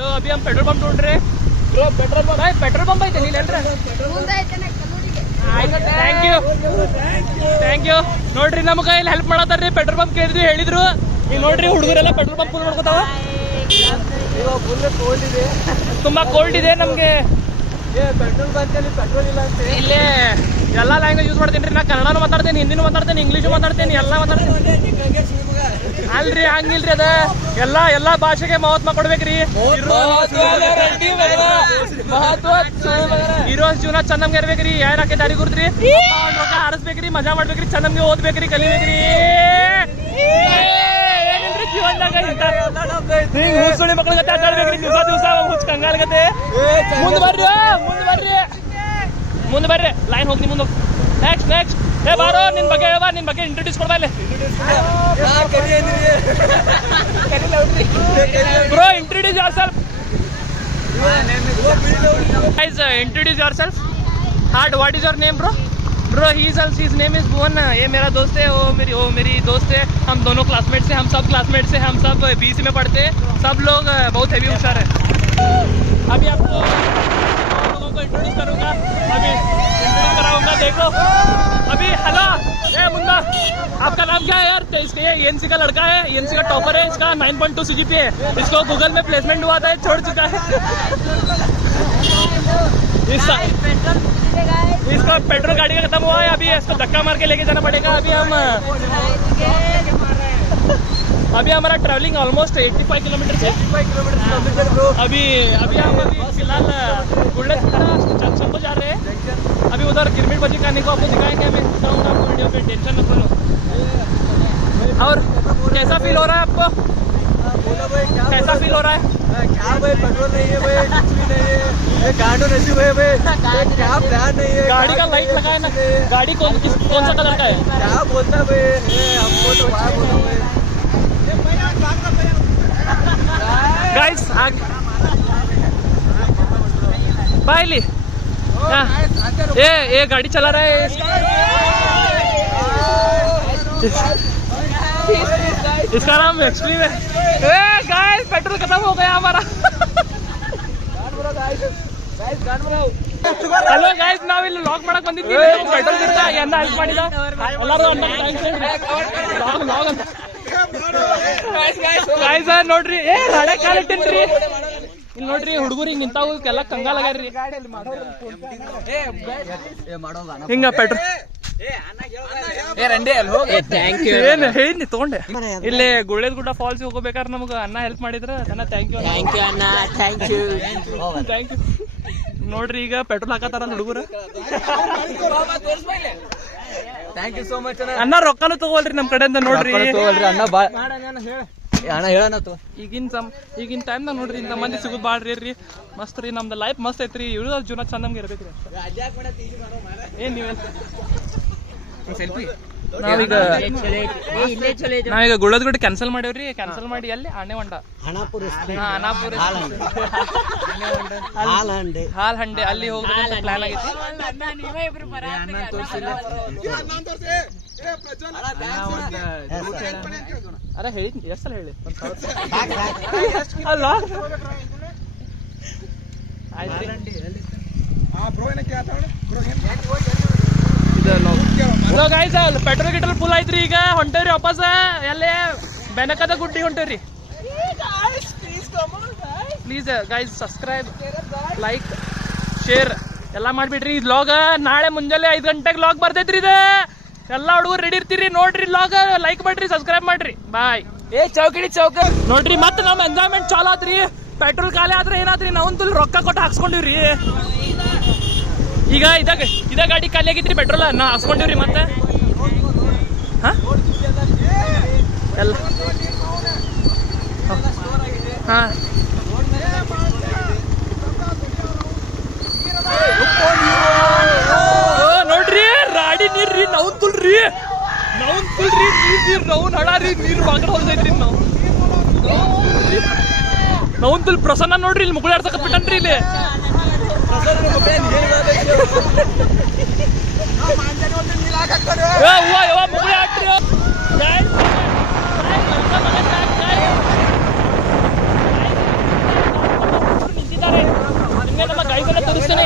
hello अभी हम petrol pump ढूंढ रहे हैं ब्रो पेट्रोल पंप ಐತೆ ನೀನು ಎಲ್ರ ಥ್ಯಾಂಕ್ ಯು ನೋಡ್ರಿ ನಮಗೆ ಇಲ್ಲಿ ಹೆಲ್ಪ್ ಮಾಡತ್ತಾರ್ರಿ ಪೆಟ್ರೋಲ್ ಪಂಪ್ ಕೇಳಿದ್ವಿ ಹೇಳಿದ್ರು ಈಗ ನೋಡ್ರಿ ಹುಡುಗರೆಲ್ಲ ಪೆಟ್ರೋಲ್ ಪಂಪ್ ಫುಲ್ ಮಾಡ್ಕೋತಾವ ತುಂಬಾ ಕೋಲ್ಡ್ ಇದೆ ನಮ್ಗೆ ಪೆಟ್ರೋಲ್ ಬಂಕಲ್ಲಿ ಪೆಟ್ರೋಲ್ ಇಲ್ಲ ಅಂತ ಇಲ್ಲೇ ಎಲ್ಲ ಲ್ಯಾಂಗ್ವೇಜ್ ಯೂಸ್ ಮಾಡ್ತೀನಿ ರೀ ನಾ ಕನ್ನಡನೂ ಮಾತಾಡ್ತೇನೆ ಹಿಂದಿನೂ ಮಾತಾಡ್ತೇನೆ ಇಂಗ್ಲೀಷು ಮಾತಾಡ್ತೇನೆ ಎಲ್ಲ ಮಾತಾಡ್ತೇನೆ ಅಲ್ರಿ ಹಂಗಿಲ್ರಿ ಅದ ಎಲ್ಲಾ ಭಾಷೆಗೆ ಮಹತ್ವ ಕೊಡ್ಬೇಕ್ರಿ ಹೀರೋಸ್ ಜೀವನ ಚಂದಂಗೆ ಇರ್ಬೇಕ್ರಿ ಯಾರಕ್ಕೆ ದಾರಿ ಗುರ್ತ್ರಿ ಆಡಿಸ್ಬೇಕ್ರಿ ಮಜಾ ಮಾಡ್ಬೇಕ್ರಿ ಚಂದಂಗೆ ಓದ್ಬೇಕ್ರಿ ಕಲಿಬೇಕ್ರಿ ಏನಿಲ್ರಿ ಜೀವನದಾಗ ಹುಚ್ಚುಳಿ ಮಕ್ಕಳಿಗೆ ಆಟಾಡ್ಬೇಕ್ರಿ ದಿವಸ ಹುಚ್ಚ ಕಂಗಾಲ್ಗತೆ ಮುಂದೆ ಬರ್ರಿ ಲೈನ್ ಹೋಗಿ ಮುಂದೆ ನೆಕ್ಸ್ಟ್ ಏ ಬಾರೋ ನಿನ್ ಬಗ್ಗೆ ಇಂಟ್ರೊಡ್ಯೂಸ್ ಕೊಡ್ಬಾ ಇಲ್ಲಿ bro introduce yourself guys introduce yourself hard what is your name bro his name is Bhuvan ये मेरा दोस्त है वो मेरी दोस्त है हम दोनों क्लासमेट्स हैं हम सब क्लासमेट्स हैं हम सब बीसी में पढ़ते हैं सब लोग बहुत हैवी होशियार है अभी आपको लोगों को इंट्रोड्यूस करूंगा कराऊंगा देखो अभी हेलो ए मुन्ना आपका नाम क्या है यार ये एनसी का लड़का है एनसी का टॉपर है इसका 9.2 सीजीपीए है इसको गूगल में प्लेसमेंट हुआ था छोड़ चुका है इसका पेट्रोल गाड़ी का खत्म हुआ है अभी इसको धक्का मार के लेके जाना पड़ेगा अभी हमारा ट्रैवलिंग ऑलमोस्ट 85 किलोमीटर से अभी हम फिलहाल गुड़ले जंक्शन को जा रहे हैं अभी उधर गिरमिट बजी खाने को आपको दिखाएंगे मैं दिखाऊंगा आपको वीडियो पे टेंशन मत लो और कैसा फील हो रहा है आपको कैसा फील हो रहा है क्या भाई पेट्रोल नहीं है भाई कुछ भी नहीं है ये गाड़ो नसीब है भाई क्या प्लान नहीं है गाड़ी का लाइट लगा है ना गाड़ी कौन सा कलर का है क्या बोलता भाई हमको तो वहाँ बोलो भाई गाइस बाइली ये गाड़ी चला रहा है इसका नाम एक्सट्रीम है गाइस पेट्रोल खत्म हो गया हमारा ಹಲೋ ಗೈಸ್ ನಾವ್ ಇಲ್ಲಿ ಲಾಗ್ ಮಾಡಕ್ ಬಂದಿದ್ವಿ ಪೆಟ್ರೋಲ್ ಇರ್ತಾ ಅನ್ನ ಹೆಲ್ಪ್ ಮಾಡಿದ ಎಲ್ಲರೂ ಅನ್ನ ಗೈಸ್ ನೋಡ್ರಿ ಏ ರಡೆ ಕಾಲಿಟ್ಟಿನ್ರಿ ಇಲ್ಲಿ ನೋಡ್ರಿ ಹುಡುಗರು ಹಿಂಗ್ ನಿಂತಾವು ಎಲ್ಲ ಕಂಗಾಲಾಗ್ಯಾರ್ರಿ ಹಿಂಗ ಪೆಟ್ರೋಲ್ ಏನ್ ಹೇಳಿ ತಗೊಂಡೆ ಇಲ್ಲಿ ಗುಳ್ಳೇದ್ ಗುಡ್ಡ ಫಾಲ್ಸ್ ಹೋಗ್ಬೇಕಾದ್ರೆ ನಮ್ಗ ಅನ್ನ ಹೆಲ್ಪ್ ಮಾಡಿದ್ರ ಅನ್ನ ಥ್ಯಾಂಕ್ ಯು ನೋಡ್ರಿ ಈಗ ಪೆಟ್ರೋಲ್ ಹಾಕತಾರ ಹುಡುಗರು ಥ್ಯಾಂಕ್ ಯು ಸೋ ಮಚ್ ಅನ್ನ ರೊಕ್ಕನು ತಗೋಲ್ರಿ ನಮ್ ಕಡೆಯಿಂದ ನೋಡ್ರಿ ಅಣ್ಣ ಬಾ ಅಣ್ಣ ಹೇಳೋಣ ಈಗಿನ ಟೈಮ್ದಾಗ ನೋಡ್ರಿ ಇಂಥ ಮಂದಿ ಸಿಗುದ್ ಬಾಳ್ರಿ ಮಸ್ತ್ ರೀ ನಮ್ದು ಲೈಫ್ ಮಸ್ತ್ ಐತ್ರಿ ಇವ್ರ ಜೀವನ ಚಂದ ನಮ್ಗೆ ಇರ್ಬೇಕ್ರಿ ಏನ್ ನೀವೆಲ್ಲ ನಾವೀಗ ಗುಳ್ಳದ ಗುಡ್ಡ ಕ್ಯಾನ್ಸಲ್ ಮಾಡೇವ್ರಿ ಕ್ಯಾನ್ಸಲ್ ಮಾಡಿ ಅಲ್ಲಿ ಆಣೆಹೊಂಡ ಹಾಲ್ ಹಂಡೆ ಅಲ್ಲಿ ಹೋಗ್ಬೇಕಂತ ಪ್ಲಾನ್ ಆಗೈತಿ ಅರೆ ಹೇಳಿ ಎಷ್ಟಲ್ಲ ಹೇಳಿ ಅಲ್ಲ ಪೆಟ್ರೋಲ್ ಗಿಟ್ರೋಲ್ ಫುಲ್ ಐತ್ರಿ ಈಗ ಹೊಂಟೇವ್ರಿ ವಾಪಸ್ ಎಲ್ಲೇ ಬೆನಕದ ಗುಡ್ಡಿ ಹೊಂಟೇವ್ರಿ please guys subscribe like share ಎಲ್ಲ ಮಾಡ್ಬಿಡ್ರಿ ಈ ವ್ಲಾಗ್ ನಾಳೆ ಮುಂಜಾನೆ 5 ಗಂಟೆಗೆ ವ್ಲಾಗ್ ಬರ್ತೈತ್ರಿ ಇದು ಎಲ್ಲ ಹುಡುಗರು ರೆಡಿ ಇರ್ತೀರಿ ನೋಡ್ರಿ ವ್ಲಾಗ್ ಲೈಕ್ ಮಾಡ್ರಿ ಸಬ್ಸ್ಕ್ರೈಬ್ ಮಾಡ್ರಿ ಬಾಯ್ ಚೌಕ ನೋಡ್ರಿ ಮತ್ತೆ ನಮ್ ಎಂಜಾಯ್ಮೆಂಟ್ ಚಾಲು ಆತ್ರಿ ಪೆಟ್ರೋಲ್ ಖಾಲಿ ಆದ್ರೆ ಏನಾದ್ರಿ ನಾವಂತೂ ರೊಕ್ಕ ಕೊಟ್ಟು ಹಾಕ್ಸ್ಕೊಂಡಿವ್ರಿ ಈಗ ಇದ ಗಾಡಿ ಖಾಲಿ ಆಗಿದ್ರಿ ಪೆಟ್ರೋಲ್ ನಾ ಹಾಕ್ಸ್ಕೊಂಡಿವ್ರಿ ಮತ್ತೆ ಎಲ್ಲ ನೋಡ್ರಿ ರಾಡಿ ನೀರ್ರಿ ನಾವು ತುಲ್ರಿ ನೀರ್ ನಾವು ನಡಾರಿ ನೀರ್ ಬಾಗಡ ಹೋಗ್ತೈತ್ರಿ ನಾವು ತುಲ್ ಪ್ರಸನ್ನ ನೋಡ್ರಿ ಇಲ್ಲಿ ಮುಗುಳ ಆಡ್ಸಕ್ ಬಿಟ್ಟನ್ರಿ ಇಲ್ಲಿ ಮುಗುಳ ಆಡ್ರಿ ಐದೆಲ್ಲ ತೋರಿಸ್ತಾನೆ